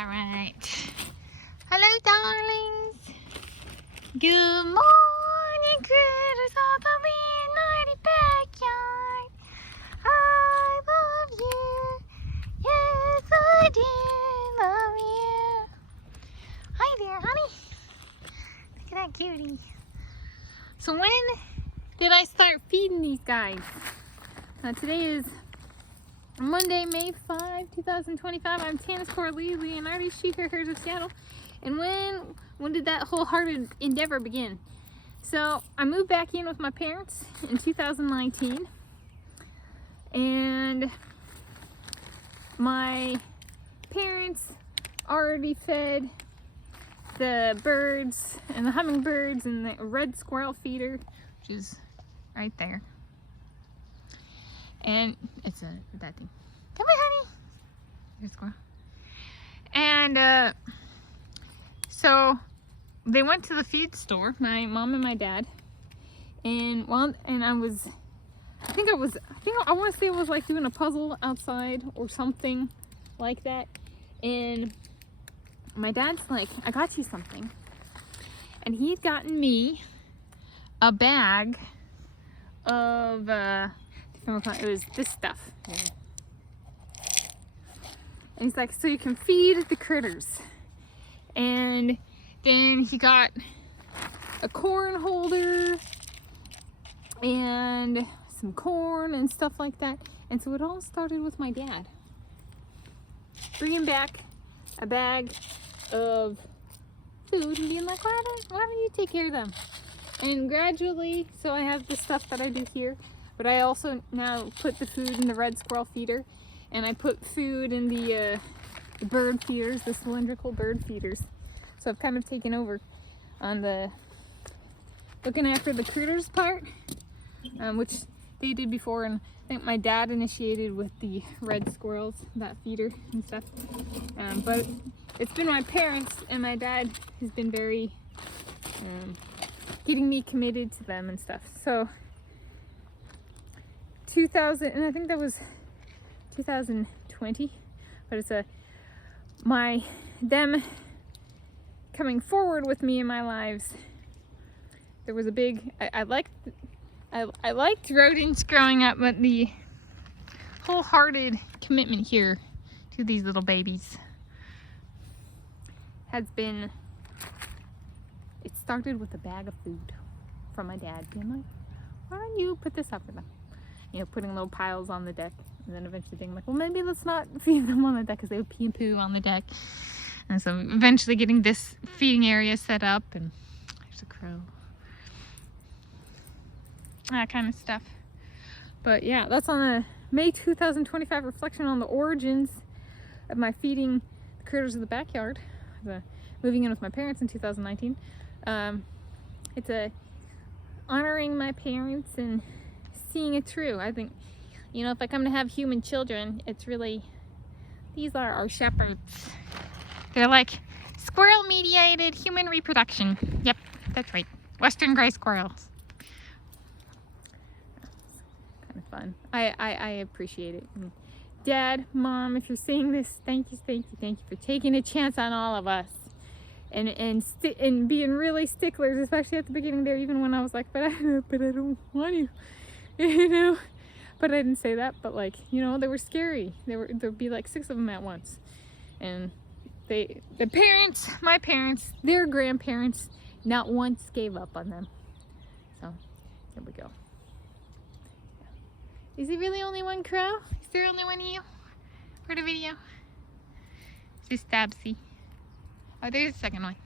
Alright. Hello, darlings. Good morning, critters of the Leonhardi backyard. I love you. Yes, I do love you. Hi there, honey. Look at that cutie. So when did I start feeding these guys? Today is Monday, May 5, 2025. I'm Tanis Coralee Leonhardi, She-Hers of Seattle. And when did that wholehearted endeavor begin? So I moved back in with my parents in 2019, and my parents already fed the birds and the hummingbirds and the red squirrel feeder, which is right there. And it's that thing. Come on, honey. Red squirrel. And so they went to the feed store, my mom and my dad. And I want to say it was like doing a puzzle outside or something like that. And my dad's like, I got you something. And he'd gotten me a bag of it was this stuff. Yeah. And he's like, so you can feed the critters. And then he got a corn holder and some corn and stuff like that. And so it all started with my dad bringing back a bag of food and being like, why don't you take care of them? And gradually, so I have the stuff that I do here, but I also now put the food in the red squirrel feeder, and I put food in the bird feeders, the cylindrical bird feeders. So I've kind of taken over on the looking after the critters part, which they did before, and I think my dad initiated with the red squirrels, that feeder and stuff. But it's been my parents, and my dad has been very getting me committed to them and stuff. So 2000, and I think that was 2020, but it's them coming forward with me in my lives. There was a big, I liked rodents growing up, but the wholehearted commitment here to these little babies has been, it started with a bag of food from my dad being like, why don't you put this up for them? You know, putting little piles on the deck, and then eventually being like, well, maybe let's not feed them on the deck because they would pee and poo on the deck. And so eventually getting this feeding area set up, and there's a crow. That kind of stuff. But yeah, that's on the May 2025 reflection on the origins of my feeding the critters of the backyard. Moving in with my parents in 2019. It's honoring my parents and seeing it through. I think, you know, if I come to have human children, it's really, these are our shepherds. They're like squirrel mediated human reproduction. Yep, that's right. Western gray squirrels. Kind of fun. I appreciate it. And Dad, Mom, if you're seeing this, thank you for taking a chance on all of us. And being really sticklers, especially at the beginning there, even when I was like, but I don't want you, you know. But I didn't say that. But like, you know, they were scary. There'd be like 6 of them at once, and my parents, their grandparents, not once gave up on them. So here we go. Is it really only one crow? Is there only one of you for the video? Is this Stabsy? Oh, there's the second one.